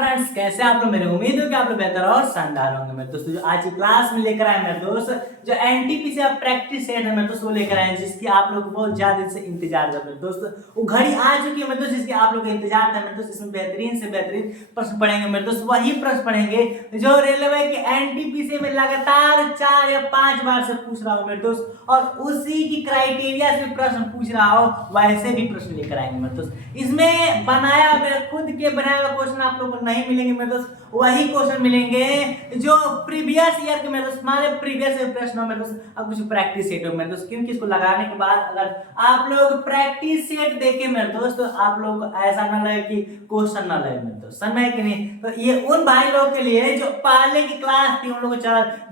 Friends, कैसे आप लोग? मेरे उम्मीद है कि आप लोग बेहतर और शानदार होंगे। मेरे दोस्तों, जो आज की क्लास में लेकर आए मेरे दोस्त, जो एनटीपीसी आप प्रैक्टिस सेट है मेरे दोस्त, वो लेकर आए जिसकी आप लोग को बहुत ज्यादा दिन से इंतजार था मेरे दोस्त। वो घड़ी आ चुकी है मेरे दोस्त जिसकी आप लोग का इंतजार था मेरे दोस्त। इसमें बेहतरीन से बेहतरीन प्रश्न पढ़ेंगे मेरे दोस्त। वही प्रश्न पढ़ेंगे जो रेलवे के एनटीपीसी में लगातार 4 या 5 बार से पूछ रहा हूँ मेरे दोस्त, और उसी की क्राइटेरिया से प्रश्न पूछ रहा हो वैसे भी प्रश्न लेकर आएंगे मेरे दोस्त। इसमें बनाया मेरे खुद के बनाए हुए क्वेश्चन आप लोगों को नहीं मिलेंगे मेरे दोस्त, वही क्वेश्चन मिलेंगे जो प्रीवियस ईयर के मेरे दोस्त, हमारे प्रीवियस प्रश्न हो मेरे दोस्त। अब कुछ प्रैक्टिस सेट हो मेरे दोस्त, क्योंकि इसको लगाने के बाद अगर आप लोग प्रैक्टिस सेट देखे मेरे दोस्त तो आप लोग को ऐसा ना लगे कि क्वेश्चन ना लगे मेरे दोस्त, समझ में कि नहीं। तो ये उन भाई लोग के लिए जो पहले की क्लास थी, उन लोगों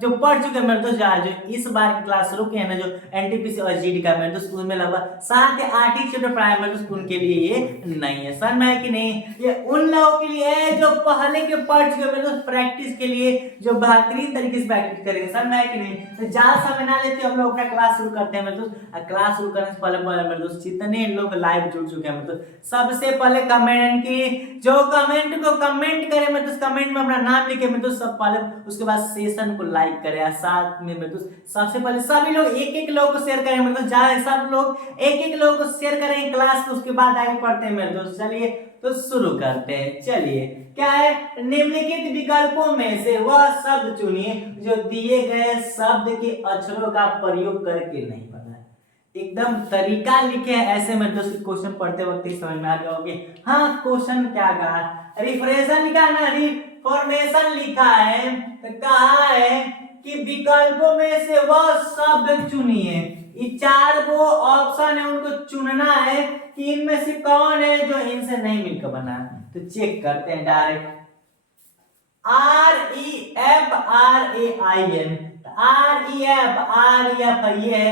जो पढ़ चुके मेरे दोस्त, जो इस बार की क्लास शुरू किए ना, जो एनटीपीसी और जीडी का मेरे दोस्त, उसमें लगभग 7 या 8 ही चैप्टर पढ़ाए मेरे दोस्त, उनके लिए ये नहीं है, समझ में कि नहीं। ये उन लोगों के लिए है जो पहले के पढ़ चुके मेरे दोस्त, प्रैक्टिस के लिए जो बेहतरीन तरीके से प्रैक्टिस करेंगे, समझ में कि नहीं। तो ज्यादा समय ना लेते हम लोग अपना क्लास शुरू करते हैं मेरे दोस्त। क्लास शुरू करने से पहले मेरे दोस्त जितने लोग लाइव जुड़ चुके हैं मेरे दोस्त, सबसे पहले कमेंट की जो कमेंट को कमेंट करे मेरे दोस्त, कमेंट में अपना नाम लिखे मेरे दोस्त सब पहले, उसके बाद सेशन को लाइक करे, साथ में मेरे दोस्त सबसे पहले सभी लोग एक एक लोग को शेयर करें मेरे दोस्त, ज्यादा सब लोग एक एक लोग को शेयर करें क्लास को, उसके बाद आगे पढ़ते हैं मेरे दोस्त। चलिए तो शुरू करते हैं। चलिए क्या है, निम्नलिखित विकल्पों में से वह शब्द चुनिए जो दिए गए शब्द के अक्षरों का प्रयोग करके नहीं बना है। एकदम तरीका लिखे हैं ऐसे में दोस्त, क्वेश्चन पढ़ते वक्त ही समझ में आ जाओगे। हाँ, क्वेश्चन क्या कहा, रिफ्रेशन लिखा ना, रिफॉर्मेशन लिखा है, तो कहा है कि विकल्पों में से वह शब्द चुनिए। ये 4 वो ऑप्शन है, उनको चुनना है कि इनमें से कौन है जो इनसे नहीं मिलकर बना है। तो चेक करते हैं डायरेक्ट। REF RAIN, REF ये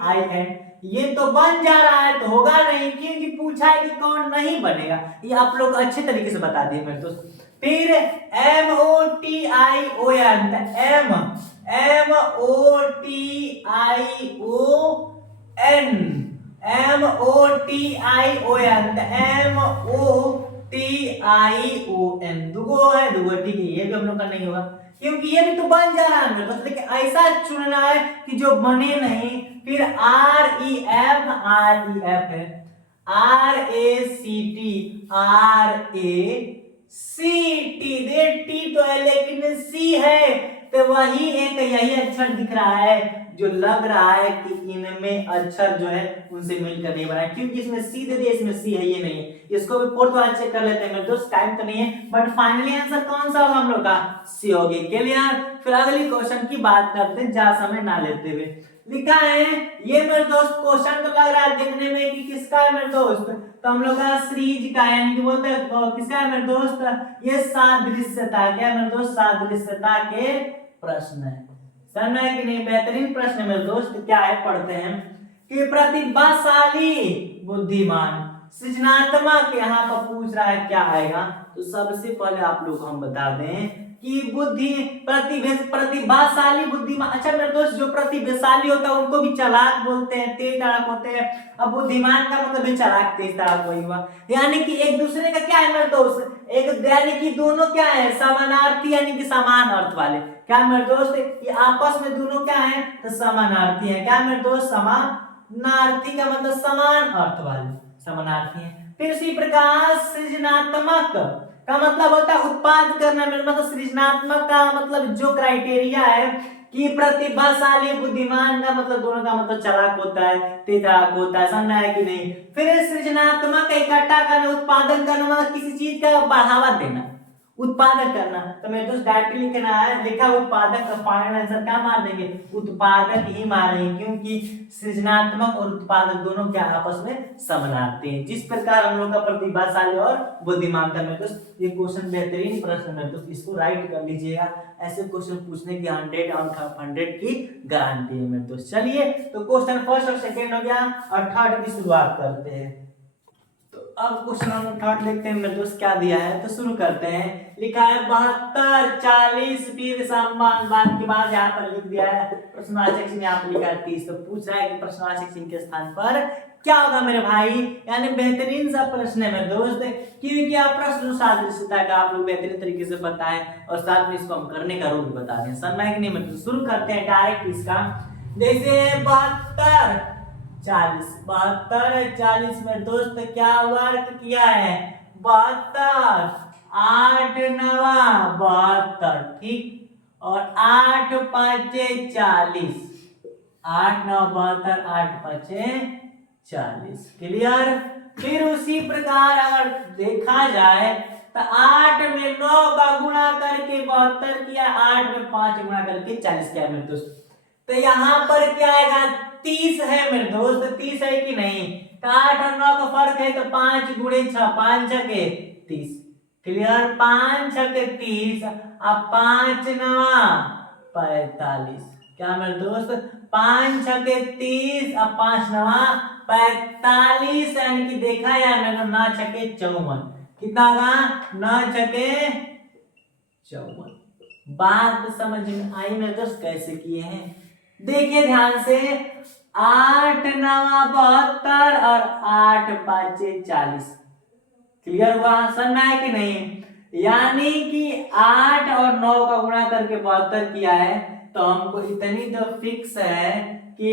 RAIN ये तो बन जा रहा है, तो होगा नहीं क्योंकि पूछा है कि कौन नहीं बनेगा। ये आप लोग अच्छे तरीके से बता दिए मेरे दोस्त। फिर MOTION, दुगो है, दुगो ठीक है, ये भी हम लोग का नहीं होगा क्योंकि ये भी तो बन जा रहा है मेरे दोस्त, लेकिन ऐसा चुनना है कि जो बने नहीं। फिर REF है, RACT दे, टी तो है लेकिन सी है, तो वही एक यही अक्षर दिख रहा है जो लग रहा है कि इनमें अक्षर जो है उनसे मिलकर नहीं बना है, क्योंकि इसमें सी दे दिया, इसमें सी है, ये नहीं है। इसको भी फोर्थ बार चेक कर लेते हैं मेरे दोस्त, टाइम तो नहीं है, बट फाइनली आंसर कौन सा होगा हम लोग का, सी होगी। क्लियर। फिर अगली क्वेश्चन की बात करते हैं, ज्यादा समय ना लेते हुए। लिखा है ये मेरे दोस्त, क्वेश्चन तो लग रहा है देखने में कि किसका है मेरे दोस्त, तो हम लोग का सीरीज का है, यानी कि बोलते हैं किसका है मेरे दोस्त, ये सादृश्यता, क्या है मेरे दोस्त, सादृश्यता के प्रश्न है, समझ है कि नहीं। बेहतरीन प्रश्न है मेरे दोस्त। क्या है, पढ़ते हैं कि प्रतिभाशाली, बुद्धिमान, सृजनात्मक यहाँ पर पूछ रहा है क्या आएगा। तो सबसे पहले आप लोग को हम बता दें कि प्रतिभाशाली, बुद्धिमान। अच्छा मेरे दोस्त, जो प्रतिभाशाली होता है उनको भी चालाक बोलते हैं, तेज तड़ाक होते हैं। अब बुद्धिमान का मतलब भी चालाक तेज तड़ाक वही हुआ, यानी कि एक दूसरे का क्या है मेरे दोस्त, एक यानी कि दोनों क्या है, समानार्थी, यानी कि समान अर्थ वाले। क्या मेरे दोस्त, ये आपस में दोनों क्या है, तो समानार्थी है। क्या मेरे दोस्त, समानार्थी का मतलब समान अर्थ वाले, समानार्थी है। फिर इसी प्रकार सृजनात्मक का मतलब होता है उत्पाद करना, मतलब सृजनात्मक का मतलब जो क्राइटेरिया है कि प्रतिभाशाली, बुद्धिमान का मतलब दोनों का मतलब चालाक होता है, तेज होता है, समझना है कि नहीं। फिर सृजनात्मक का इकट्ठा करना, उत्पादन करना, मतलब किसी चीज का बढ़ावा देना, उत्पादन करना। तो मेरे दोस्त डायरेक्टली लिखना है, लिखा उत्पादक का फाइनल आंसर क्या मार देंगे, उत्पादक ही मारेंगे, क्योंकि सृजनात्मक और उत्पादक दोनों क्या आपस में समानार्थी हैं। जिस प्रकार हम लोग का प्रतिभाशाली और बुद्धिमान था मेरे दोस्त, ये क्वेश्चन बेहतरीन प्रश्न है दोस्त, इसको राइट कर लीजिएगा। ऐसे क्वेश्चन पूछने की 100 आउट ऑफ 100 की गारंटी है मेरे दोस्त। चलिए तो क्वेश्चन फर्स्ट और सेकेंड हो गया, और थर्ड की शुरुआत करते हैं। अब क्वेश्चन नंबर थर्ड देखते हैं मेरे दोस्त क्या दिया है, तो शुरू करते हैं। लिखा है 72, 40, फिर समान बात के बाद यहाँ पर लिख दिया है प्रश्नवाचक चिन्ह, यहाँ पर लिखा है 30। तो पूछ रहा है कि प्रश्नवाचक चिन्ह के स्थान पर क्या होगा मेरे भाई, यानी बेहतरीन सा प्रश्न है मेरे दोस्त, क्योंकि आप प्रश्न सादृश्यता का आप लोग बेहतरीन तरीके से पता है और साथ में इसको हम करने का रूल बता दें। समझ में नहीं, मतलब शुरू करते हैं डायरेक्ट इसका। जैसे 72 40, 72 40 में दोस्त क्या वर्क किया है, 72 8 9 72, ठीक, और 8 5 40, 8 9 72, 8 5 40, क्लियर। फिर उसी प्रकार अगर देखा जाए तो 8 में 9 का गुणा करके 72 किया, 8 में 5 गुणा करके 40 किया मेरे दोस्त। तो यहाँ पर क्या आएगा, 30 है मेरे दोस्त, 30 है कि नहीं। तो 8 और 9 का फर्क है, तो 5 गुणे 6, 5 छके 30, क्लियर। 5 छके 30, अब 5 9 45, क्या मेरे दोस्त, 5 छके 30, अब 5 9 45, यानी कि देखा यार मैंने 9 छके 54, कितना होगा, 9 छके 54। बात समझ में आई मेरे दोस्त कैसे किए हैं, देखिए ध्यान से। 8 9 72 और 8 5 40, क्लियर हुआ, समझ में आया कि नहीं। यानी कि 8 और 9 का गुणा करके 72 किया है, तो हमको इतनी तो फिक्स है कि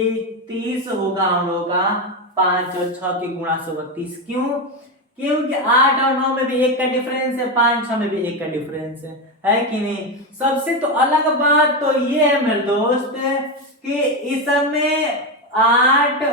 30 होगा हम लोगों का, 5 और 6 के गुणा से होगा 30। क्यों, क्योंकि 8 और 9 में भी 1 का डिफरेंस है, 5 6 में भी 1 का डिफरेंस है कि नहीं। सबसे तो अलग बात तो ये है मेरे दोस्त कि इस समय 8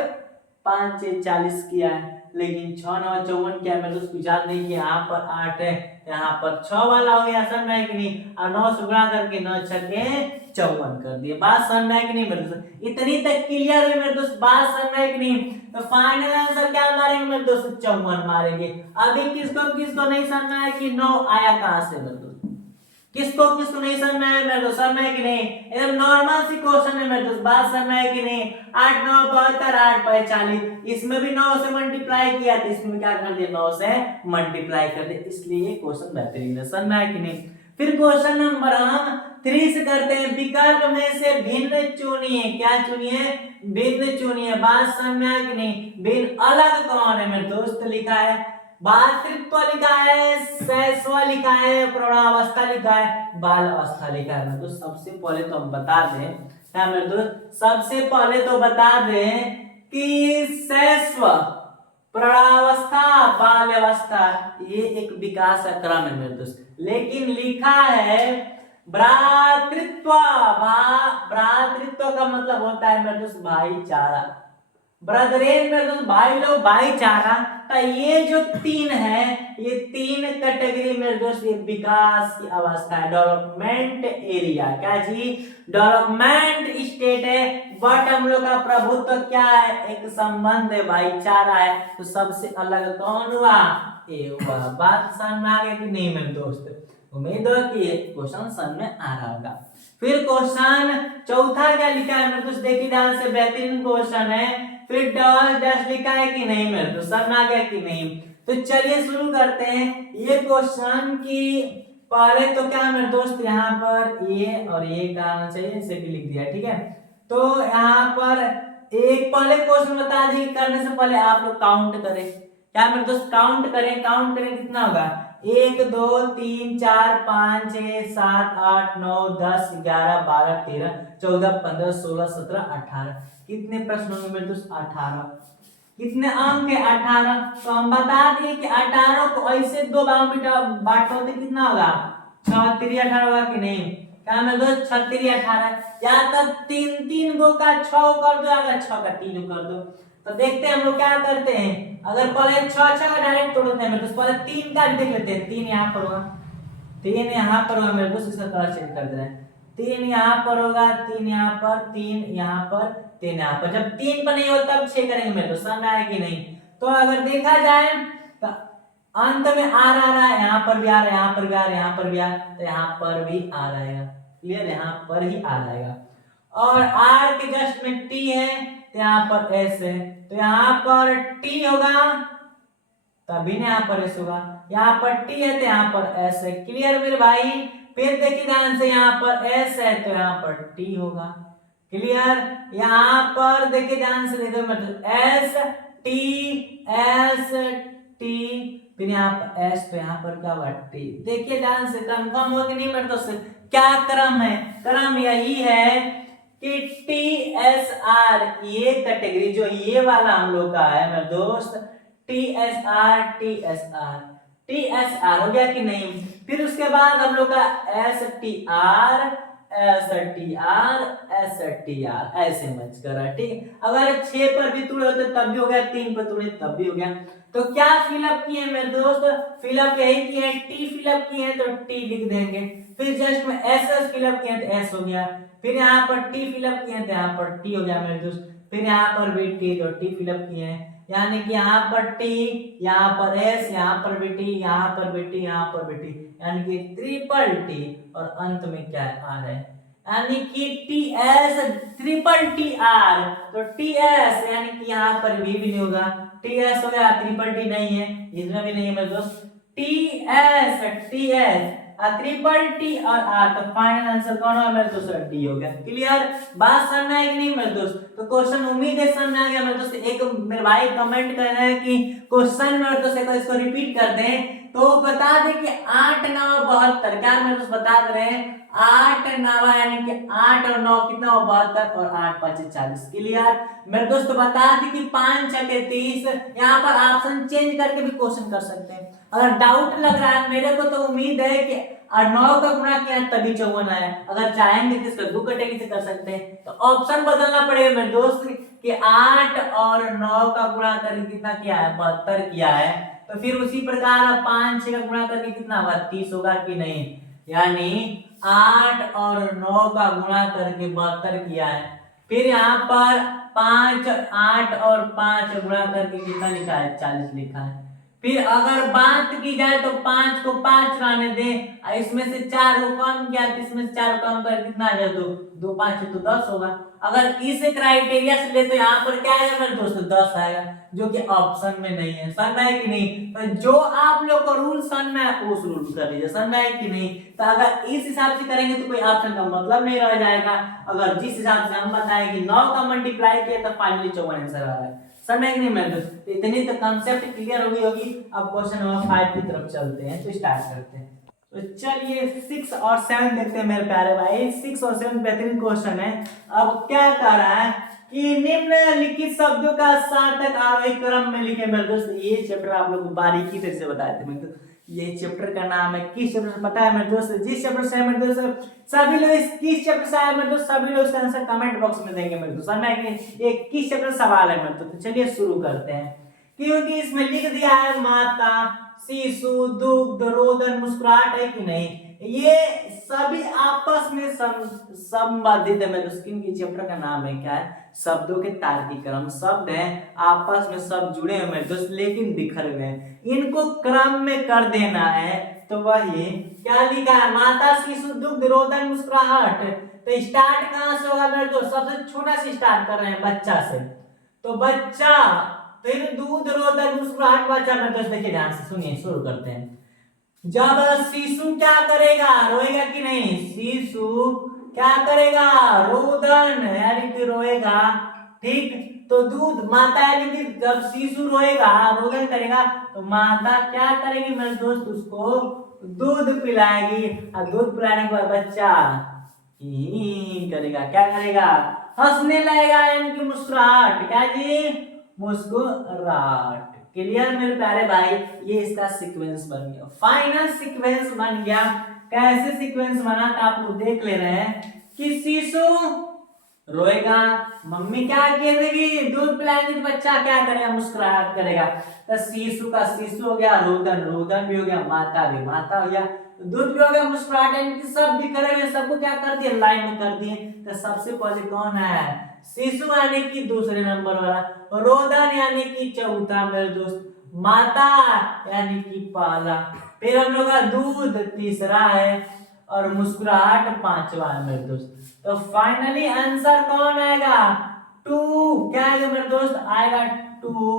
5 40 किया है, लेकिन 6 9 54 क्या है मेरे दोस्त, याद नहीं कि यहाँ पर 8 है, यहाँ पर 6 वाला हो गया, समझ में कि नहीं। और 9 से गुणा करके 9 छके 54 कर दिए, बात समझ में कि नहीं मेरे दोस्त, इतनी तक क्लियर है मेरे दोस्त, बात समझ में कि नहीं। तो फाइनल आंसर क्या मारेंगे मेरे दोस्त, 54 मारेंगे। अभी किसको नहीं समझ में आया कि 9 आया कहां से मेरे दोस्त, किसको नहीं समझ में आया मेरे दोस्त, समझ में कि नहीं। एकदम नॉर्मल सी क्वेश्चन है मेरे दोस्त, बात समझ में है कि नहीं। 8 9 72, 8 5 40, इसमें भी 9 से मल्टीप्लाई किया, तो इसमें क्या कर दिया, 9 से मल्टीप्लाई कर दिया, इसलिए ये क्वेश्चन बेहतरीन है, समझ में आया कि नहीं। फिर क्वेश्चन नंबर हम 3 से करते हैं। विकल्प में से भिन्न चुनिए, क्या चुनिए, भिन्न चुनिए, बात समझ में आया कि नहीं। भिन्न अलग कौन है मेरे दोस्त, लिखा है भातृत्व लिखा है, शैशव लिखा है, प्रौढ़ावस्था लिखा है, बाल अवस्था लिखा है। तो सबसे पहले तो हम बता दें क्या मेरे दोस्त, सबसे पहले तो बता दें कि शैशव, प्रौढ़ावस्था, बाल अवस्था ये एक विकास का क्रम है मेरे दोस्त, लेकिन लिखा है भ्रातृत्व। भ्रातृत्व का मतलब होता है मेरे दोस्त भाईचारा, ब्रदरेन में दोस्त भाई लोग, भाईचारा। तो ये जो 3 है, ये 3 कैटेगरी में दोस्त ये विकास की अवस्था है, डेवलपमेंट एरिया, क्या जी, डेवलपमेंट स्टेट है। बट हम लोग का प्रभुत्व क्या है, एक संबंध है, भाईचारा है। तो सबसे अलग कौन हुआ, ये हुआ। बात समझ में आ गई कि नहीं मेरे दोस्त, उम्मीद है कि ये क्वेश्चन समझ में आ रहा होगा। फिर क्वेश्चन चौथा क्या लिखा है मेरे दोस्त, देखिए ध्यान से, बेहतरीन क्वेश्चन है। फिर डॉल डैश लिखा है कि नहीं मेरे दोस्त, समझ में आ गया कि नहीं। तो चलिए शुरू करते हैं ये क्वेश्चन की। पहले तो क्या मेरे दोस्त, यहाँ पर ये और ये का आना चाहिए, इसे भी लिख दिया, ठीक है। तो यहाँ पर एक पहले क्वेश्चन बता दी, करने से पहले आप लोग काउंट करें, क्या मेरे दोस्त, काउंट करें कितना होगा, 1 2 3 4 5 6 7 8 9 10 11 12 13 14 15 16 17 18, कितने प्रश्न होंगे मेरे दोस्त, 18। कितने अंक है, 18। तो हम बता दिए कि 18 को ऐसे दो भाग में बांटो तो कितना होगा, 6 3 18 होगा कि नहीं, क्या मेरे दोस्त, 6 3 18, या तब 3 गो का 6 कर दो, अगर 6 का 3 कर दो। तो देखते हैं हम लोग क्या करते हैं, अगर पहले 6 6 का डायरेक्ट तोड़ते हैं मेरे दोस्त, पहले 3 का देख लेते हैं। 3 यहाँ पर होगा, 3 यहाँ पर होगा मेरे दोस्त, इसका कलर चेंज कर दे रहे हैं। 3 यहाँ पर होगा, 3 यहाँ पर, 3 यहाँ पर, 3 यहाँ पर। जब 3 पर नहीं हो तब 6 करेंगे मेरे दोस्त, समझ आया कि नहीं। तो अगर देखा जाए तो अंत में आर आ रहा है, यहाँ पर भी आ रहा है, यहाँ पर भी आ रहा है, यहाँ पर भी आ रहा है, तो यहाँ पर भी आ रहेगा, क्लियर, यहाँ पर ही आ जाएगा। और आर के जस्ट में टी है, तो यहाँ पर एस है, तो यहाँ पर टी होगा, तभी ना यहाँ पर एस होगा। यहाँ पर टी है तो यहाँ पर एस है, क्लियर मेरे भाई। फिर देखिए ध्यान से, यहाँ पर एस है तो यहाँ पर टी होगा, क्लियर। यहाँ पर देखिए ध्यान से, देखो मतलब एस टी एस टी, फिर यहाँ पर एस, तो यहाँ पर क्या होगा टी। देखिए ध्यान से, कंफर्म हो कि नहीं मेरे दोस्त, क्या क्रम है? क्रम यही है कि टी एस आर, ये कैटेगरी जो ये वाला हम लोग का है मेरे दोस्त, T S R T S R, T S R हो गया कि नहीं। फिर उसके बाद हम लोग का S T R, S T R, S T R, ऐसे मैच करा, ठीक। अगर 6 पर भी तुड़े होते तब भी हो गया, 3 पर तुड़े तब भी हो गया। तो क्या फिलअप किए मेरे दोस्त? फिलअप यही किए, टी फिलअप किए हैं तो टी लिख देंगे, फिर जस्ट में एस एस फिलअप किए तो एस हो गया, फिर यहाँ पर टी फिलअप किए तो यहाँ पर टी हो गया मेरे दोस्त, फिर यहाँ पर भी टी, तो टी फिलअप किए हैं, यानी कि यहाँ पर टी, यहाँ पर एस, यहाँ पर भी टी, यहाँ पर भी टी, यहाँ पर भी टी, यानी कि ट्रिपल टी, और अंत में क्या आर है, यानी कि T S triple T R, तो टी एस यानी कि यहाँ पर भी नहीं होगा, टी एस हो गया, ट्रिपल टी नहीं है, इसमें भी नहीं है मेरे दोस्त, टी एस ट्रिपल टी और आर, तो फाइनल आंसर कौन होगा मेरे दोस्त? डी हो गया। क्लियर? बात समझ में आई कि नहीं मेरे दोस्त? तो क्वेश्चन उम्मीद है समझ में आ गया मेरे दोस्त। एक मेरे भाई कमेंट कर रहे हैं कि क्वेश्चन मेरे दोस्त एक इसको रिपीट कर दें, तो बता दे कि 8 9 72, क्या मेरे दोस्त बता दे रहे हैं? 8 9 यानी कि 8 और 9 कितना हो? 72, और 8 5 40। क्लियर मेरे दोस्त? बता दी कि 5 6 30, यहाँ पर ऑप्शन चेंज करके भी क्वेश्चन कर सकते हैं। अगर डाउट लग रहा है मेरे को, तो उम्मीद है कि 9 का गुणा किया तभी 54 आया। अगर चाहेंगे तो इसको 2 कैटेगरी से कर सकते हैं, तो ऑप्शन बदलना पड़ेगा मेरे दोस्त कि 8 और 9 का गुणा करके कितना किया है? 72 किया है। तो फिर उसी प्रकार 5 6 का गुणा करके कितना होगा? 30 होगा कि नहीं? यानी 8 और 9 का गुणा करके 72 किया है। फिर यहाँ पर 5 8 और 5 गुणा करके कितना लिखा है? 40 लिखा है। फिर अगर बात की जाए तो 5 को 5 रहने दे, इसमें से 4 को कम किया, इसमें से 4 को कम कर कितना आ जाए? 2 2 5 तो 10 होगा। अगर इस क्राइटेरिया से ले तो यहाँ पर क्या आएगा मेरे दोस्तों? 10 आएगा, जो कि ऑप्शन में नहीं है। समझ में आया कि नहीं? तो जो आप लोग को रूल समझ में आया उस रूल कर लीजिए। समझ में आया कि नहीं? तो अगर इस हिसाब से करेंगे तो कोई ऑप्शन का मतलब नहीं रह जाएगा। अगर जिस हिसाब से हम बताएं कि 9 का मल्टीप्लाई किया तो फाइनली 54 आंसर आ रहा है। समझ नहीं मेरे दोस्त? इतनी तो कांसेप्ट क्लियर हो गई होगी। अब क्वेश्चन नंबर 5 की तरफ चलते हैं, तो स्टार्ट करते हैं। तो चलिए 6 और 7 देखते हैं मेरे प्यारे भाई। 6 और 7 बेहतरीन क्वेश्चन है। अब क्या कह रहा है कि निम्नलिखित शब्दों का सार्थक आरोही क्रम में लिखे मेरे दोस्त। ये चैप्टर आप लोग को बारीकी से बताए थे मेरे दोस्त। ये चैप्टर का नाम है, किस चैप्टर से पता है मेरे दोस्त? जिस चैप्टर से है मेरे दोस्त, सभी लोग इस किस चैप्टर से आए मेरे दोस्त, सभी लोग इसका आंसर कमेंट बॉक्स में देंगे मेरे दोस्त। समझ में? ये किस चैप्टर सवाल है मेरे दोस्त? तो चलिए शुरू करते हैं। क्योंकि इसमें लिख दिया है माता, शिशु, दुग्ध, रोदन, मुस्कुराहट, है कि नहीं? ये सभी आपस में संबंधित है मेरे दोस्त। इनकी चैप्टर का नाम है क्या है? शब्दों के तार्किक क्रम। शब्द हैं आपस में सब जुड़े हुए मेरे दोस्त, लेकिन बिखर गए, इनको क्रम में कर देना है। तो वही क्या लिखा है? माता, शिशु, दुग्ध, रोदन, मुस्कुराहट। तो स्टार्ट कहां से होगा मेरे दोस्त? सबसे छोटा से स्टार्ट कर रहे हैं, बच्चा से। तो बच्चा, फिर दूध, रोदन, मुस्कुराहट, बच्चा। मेरे दोस्त देखिए ध्यान से सुनिए, शुरू करते हैं। जब शिशु क्या करेगा? रोएगा कि नहीं? शिशु क्या करेगा? रोदन यानी कि रोएगा, ठीक। तो दूध, माता यानी कि जब शिशु रोएगा, रोदन करेगा, तो माता क्या करेगी मेरे दोस्त? उसको दूध पिलाएगी। और दूध पिलाने के बाद बच्चा करेगा, क्या करेगा? हंसने लगेगा, यानी कि मुस्कुराहट। क्या जी? मुस्कुराहट। क्लियर मेरे प्यारे भाई? ये इसका सीक्वेंस बन गया, फाइनल सीक्वेंस बन गया। कैसे सीक्वेंस बना तो आप लोग देख ले रहे हैं कि शिशु रोएगा, मम्मी क्या करेगी? दूध पिलाएगी, तो बच्चा क्या करेगा? मुस्कुराहट करेगा। तो शिशु का शिशु हो गया, रोदन रोदन भी हो गया, माता भी माता हो गया, दूध भी हो गया, मुस्कुराहट, यानी कि सब भी करेंगे। सबको क्या कर दिया? लाइन में कर दिए। तो सबसे पहले कौन है? शिशु यानी कि दूसरे नंबर वाला, रोदन यानी कि चौथा मेरे दोस्त, माता यानी कि पहला, फिर हम लोग का दूध तीसरा है, और मुस्कुराहट पांचवा है मेरे दोस्त। तो फाइनली आंसर कौन आएगा? 2। क्या आएगा मेरे दोस्त? आएगा 2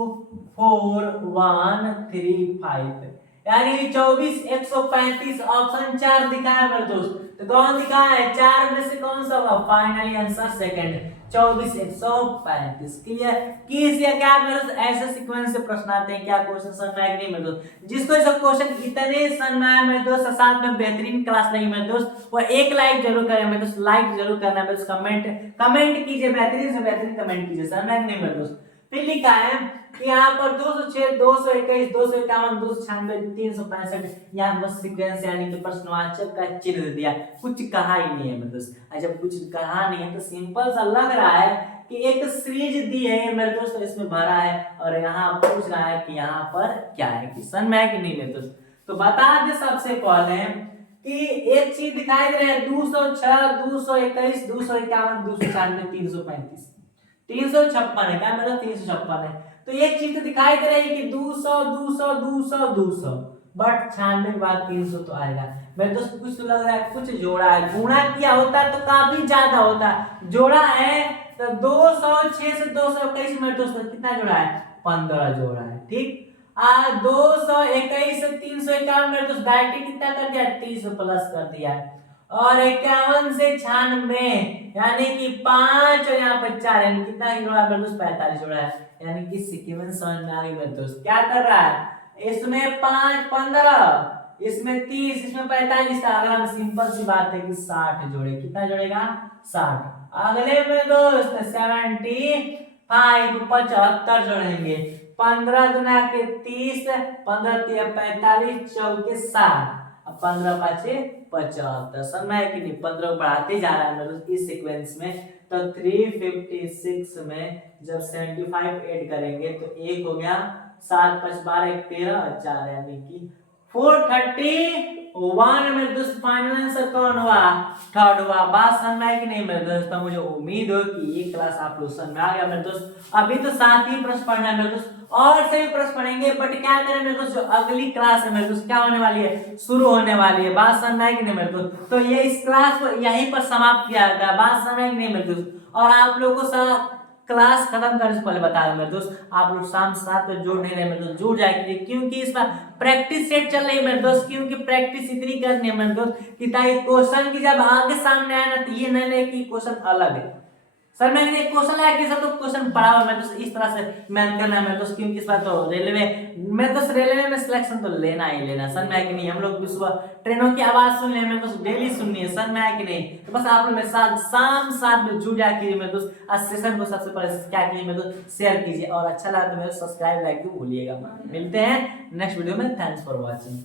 4 1 3 5, यानी 24 135। ऑप्शन 4 दिखा है मेरे दोस्त। तो कौन दिखा है? 4 में से कौन सा होगा? Finally answer second. 24 135। क्लियर? किस या क्या मेरे दोस्त ऐसे सीक्वेंस से प्रश्न आते हैं, क्या क्वेश्चन समझ में आया कि नहीं मेरे दोस्त? जिसको ये सब क्वेश्चन इतने समझ में आया मेरे दोस्त, साथ में बेहतरीन क्लास लगी मेरे दोस्त, वो एक लाइक जरूर करें मेरे दोस्त, लाइक जरूर करना मेरे दोस्त, कमेंट कीजिए, बेहतरीन से बेहतरीन कमेंट कीजिए, समझ में आया कि नहीं मेरे दोस्त? फिर लिखा है कि यहाँ पर 206 221 251 296 365, यहाँ बस सीक्वेंस यानी कि प्रश्नवाचक का चिन्ह दिया, कुछ कहा ही नहीं है मेरे दोस्त। जब कुछ कहा नहीं है तो सिंपल सा लग रहा है कि एक सीरीज दी है मेरे दोस्त, तो इसमें भरा है और यहाँ पूछ रहा है कि यहाँ पर क्या है, कि समझ में है कि नहीं मेरे दोस्त? तो बता दे सबसे पहले कि एक चीज दिखाई दे रहा है 206 221 251 296 335, 356 है क्या मेरा? 356 है। तो एक चीज तो दिखाई दे रही है कि 200 200 200 200, बट 96 के बाद 300 तो आएगा मेरे दोस्त। कुछ तो लग रहा है कुछ जोड़ा है, गुणा किया होता तो काफी ज्यादा होता, जोड़ा है तो 206 से 221 मेरे दोस्त कितना जोड़ा है? 15 जोड़ा है। ठीक, 221 से 351 मेरे दोस्त डायरेक्ट कितना कर दिया? 30 प्लस कर दिया, और 51 से 96 यानी कि 5 और यहाँ पर 4 यानी कितना जोड़ा मेरे दोस्त? 45 जोड़ा है। यानी कि सीक्वेंस समझ में आ गई मेरे दोस्त। क्या कर रहा है? इसमें 5 15, इसमें 30, इसमें 45 था। अगर हम सिंपल सी बात है कि 60 जोड़े, कितना जोड़ेगा? 60। अगले में दोस्त 75 75 जोड़ेंगे, 15 दुना के 30, 15 तिया 45, चौके 60, 15 पाँचे 75। समझ है कि नहीं? 15 बढ़ाते जा रहा है मेरे दोस्त इस सीक्वेंस में। तो 356 में जब 75 ऐड करेंगे तो एक हो गया, 7 5 12 1 13 4 यानी कि 431 मेरे दोस्त। फाइनल आंसर कौन हुआ? थर्ड हुआ। बात समझ में आई कि नहीं मेरे दोस्त? मुझे उम्मीद हो कि ये क्लास आप लोग समझ में आ गया मेरे दोस्त। अभी तो 7 ही प्रश्न पढ़ना है मेरे दोस्त, और से भी प्रश्न पढ़ेंगे, बट क्या करें मेरे दोस्त, जो अगली क्लास है मेरे दोस्त क्या होने वाली है? शुरू होने वाली है। बात समझ में आई कि नहीं मेरे दोस्त? तो ये इस क्लास को यहीं पर समाप्त किया जाता है। बात समझ में आई कि नहीं मेरे दोस्त? और आप लोगों को क्लास खत्म करने से पहले बता दें मेरे दोस्त, आप लोग शाम 7 बजे जुड़ नहीं रहे मेरे दोस्त, जुड़ जाएंगे, क्योंकि इस बार प्रैक्टिस सेट चल रही है मेरे दोस्त। क्योंकि प्रैक्टिस इतनी करनी है मेरे दोस्त कि ताकि क्वेश्चन की जब आगे सामने आए ना तो ये नहीं लगे कि क्वेश्चन अलग है। सर मैंने एक क्वेश्चन लाया कि सर तो क्वेश्चन पढ़ा हुआ मैं तो इस तरह से मैंने करना है मेरे दोस्त, क्योंकि इस बार तो रेलवे मैं तो रेलवे में सिलेक्शन तो लेना ही लेना। सर मैं कि नहीं, हम लोग भी सुबह ट्रेनों की आवाज सुन ले, मेरे को डेली सुननी है। सर मैं कि नहीं, तो बस आप लोग मेरे साथ शाम 7 बजे जुड़ जाए कीजिए मेरे दोस्त। आज सेशन को सबसे पहले क्या कीजिए मेरे दोस्त? शेयर कीजिए, और अच्छा लगा तो मेरे सब्सक्राइब लाइक भी भूलिएगा। मिलते हैं नेक्स्ट वीडियो में। Thanks for watching.